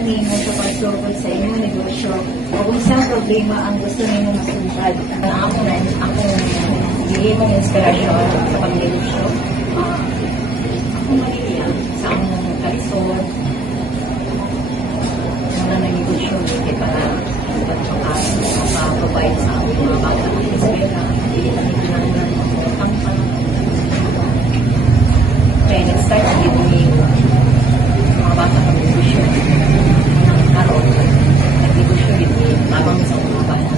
gikan nimo sa pagsugod sa inyong negosyo o kung saan problema ang gusto nimo masugad. Ako na akong bigay mong inspirasyon sa pagnegosyo. Ako Maria, sa among kalisod, muna nag-negosyo hindi para provide sa aming mga bata ng eskwela, hindi kami pinangan ng pangpang. Kaya nag-start ang gawin mga bata ng negosyo ng karoon. Nag-negosyo hindi lamang sa mga bata.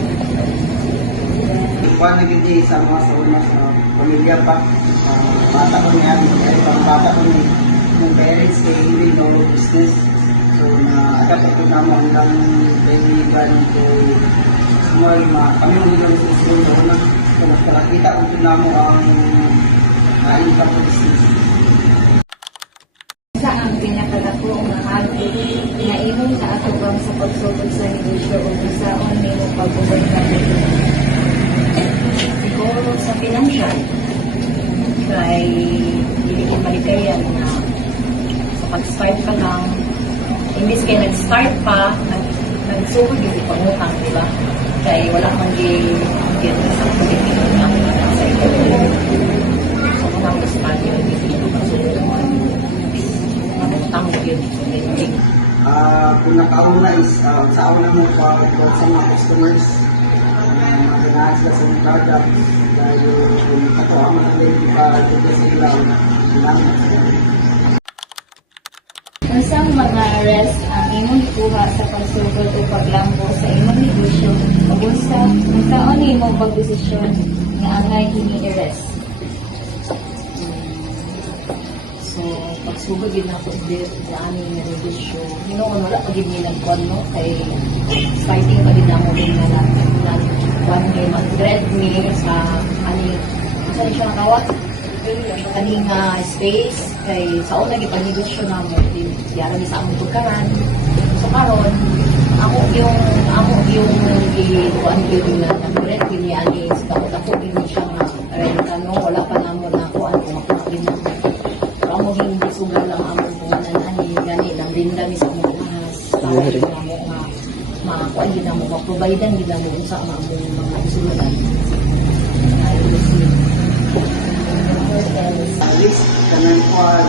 Kuha na gindi sa mga sa una sa pamilya pa. Bata ko niya, kaya pang bata ko niya. Yung parents kay hindi no business. So, na-adapt ito naman lang kaibigan ko small, kami yung ilang sa school na una. So, nakakita ko ito namo ang income to business. Sa ang pinakadakong mahagi na imong kaatubang sa pagsugod sa negosyo o kung saan nimo pag-ubay ka nito. Siguro sa financial, kay hindi ko malikayan na sa pag-start pa lang, imbis kayo nag-start pa, nagsugod yung pangutang, di ba? Kaya wala kang get sa pagkikita na sa ito. So, kung ang start yun, hindi ko masugod naman. Pangutang yun. Kung nakauna is sa una mo pa sa mga customers pinaas ka sa mga products dahil kung ako ang mag-identify kung sila Unsang mga rest ang imong ikuha sa pagsugod o paglambo sa imong negosyo o kung saan imong pagdesisyon nga angay kini i-rest. So, pagsugod din ako din sa aming negosyo. Hinoon, wala pa din nilang kwan, no? Kay starting pa din ako din na one day mag-dread me sa saan siya nakawat? Kaning space, kay sa una ipag-negosyo na mo, yara ni sa among pagkaran. So, karon ako yung i-kuan na nag-dread me ni Anis, tapos ako din siya nga, renta, no? Wala pa na mo na kuan, kung ako din na amo hindi sugal lang among tunganan ani gani lang din kami sa among ahas para din mo nga makuha din mo ma-provide din mo sa among mga isulan ay list kanan kuan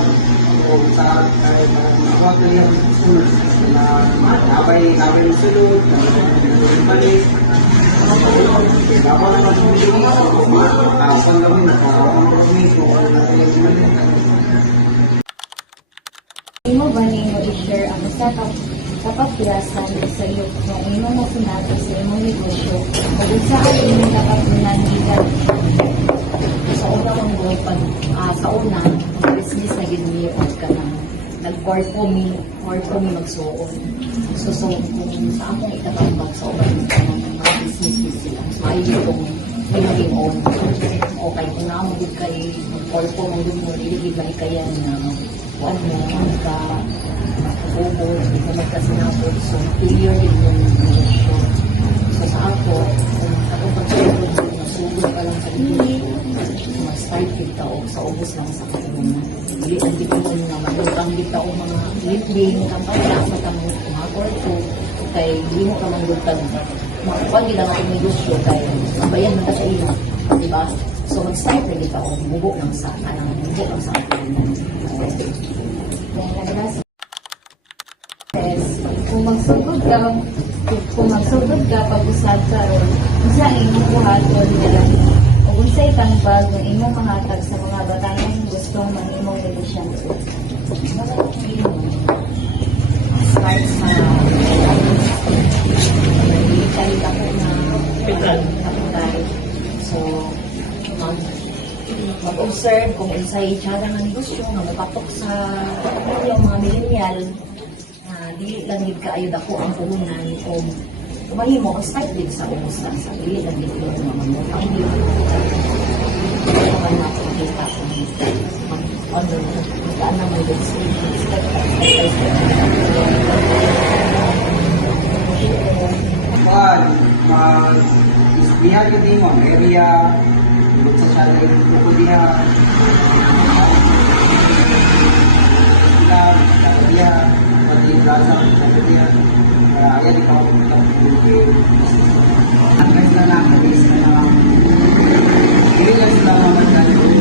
o sa mga kaya customers na abay sulod balik ako na mag-ibig ang gawin na Imo ba nimo i-share ang usa ka kapapirasan sa iyo kung imo mo sinabi sa imong negosyo o kung saan imo nakatunan gikan sa una kong buhay pag sa una business na ginilipat ka na nag-corpo mi magsuon so kung sa akong itatambag sa ubang mga business sila so ayun kong pinaging on okay kung naamagod kay corpo mo dun mo iligid na ikayan na kuan mo ka ubo hindi ka magkasinabot so clear din yung negosyo so sa ako kung ako pagsugod nasugod pa lang sa negosyo mag-start kita o sa ubos lang sa katawan hindi ang dipon nga manutang kita o mga limping kampanya sa tamang mga korpo kay hindi mo ka manggultan makakuan nila ang negosyo kay mabayan mo ka sa ina diba? So mag-start na kita o bubo lang sa anang bubo lang sa katawan kung magsugod ka pag-usad karon unsa imong buhaton nila o unsa itambag ng imong mahatag sa mga batayan gustong manimong negosyante. Start sa kahit ako na kapitay. So, mag-observe kung isa'y itsara ng negosyo na mapatok sa yung mga millennial na dili lang yun kaayod ako ang puhunan o kumahimo, start din sa ubos lang sa dili lang yun yung mga mamutang din. Ito ka na kita kung ano, magkaan na may legislation, step by step. Isbihan ko din mo area sa channel ko diha sila di plaza, sabi niya, ayan, ikaw ang business. Ang guys na lang, is na lang, hindi lang sila mamagdali